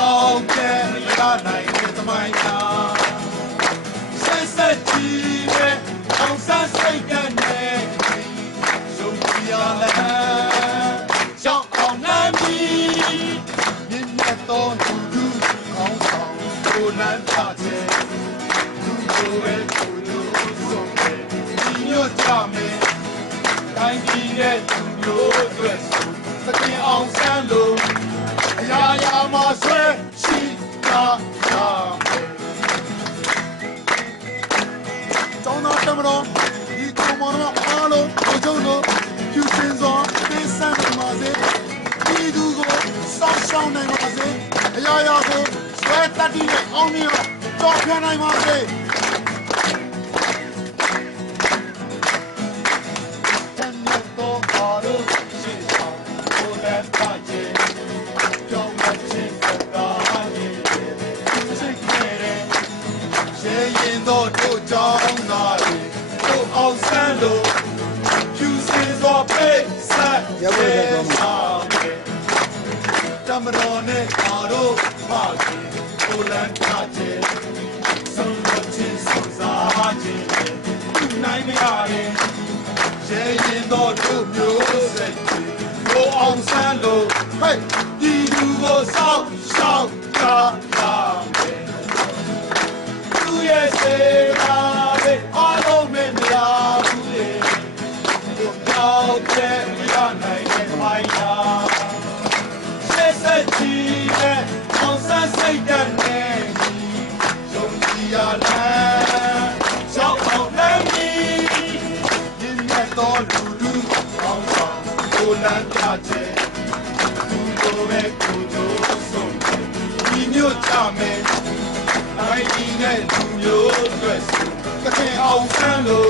ရောက်တဲ့ရနိုင်တဲ့သမိုင်းများဆက်ဆက်ကြည့်မဲ့အောင်ဆန်းစိတ်ကနေရုံကြည်ရလဲရောက်အောင်နိုင်ပြီမြင့်မြတ်သောသူသူကောင်းဆောင်ကိုလန်းပြတဲ့သူတို့ရဲ့ကိုတို့ဆုံးတဲ့ဒီညွတ်ကြမယ်တိုင်းပြည်ရဲ့သူမျိုးအတွက်ဆိုသခင်အောင်ဆန်းလို့အရာရာမှာဆွဲရှိတာကြောင့်ကျောင်းသားတမတော်ဒီကောင်မတော်အားလုံးကိုကျုံလို့ဖြူစင်စွာပေးဆန်းနိုင်ပါစေဒီသူကိုစောင့်ရှောက်နိုင်ပါစေအရာရာကိုဆွဲတတ်တဲ့အောင်မြင်ကြော်ဖြန်းနိုင်ပါစေတို့ကြောင့်သာလေတို့အောင်ဆန်းလို့ဖြူစင်စွာပေးဆက်ရဲ့ဆောင်တမတော်နဲ့အားတို့ပါကြီးကိုလန်းထားခြင်းဆုံးလို့ချင်းစုစားခြင်းနိုင်မရရင်ရဲရင်တော်တို့မျိုးဆက်တို့အောင်ဆန်းလို့ဟဲ့ဒီလူကိုစောင့်ရှောက်တာသူရဲ့စေရာပဲအားလုံးမင်းများဘူးလေတို့ကြောက်တဲ့ရနိုင်တဲ့မိုင်းလားဆက်ဆက်ကြည့်တဲ့အောင်ဆန်းစိတ်ကနေရုံကြည်ရလဲကြောက်အောင်လည်းမြည်ဒီမြတ်တော်လူလူအောင်ဆောင်ကိုလန်းပြခြင်းသူတို့ပဲကိုတို့ဆုံးဒီမျိုးကြမယ်တိုင်းပြည်နဲ့လူမျိုးအတွက်ဆိုကခင်အောင်ဆန်းလို့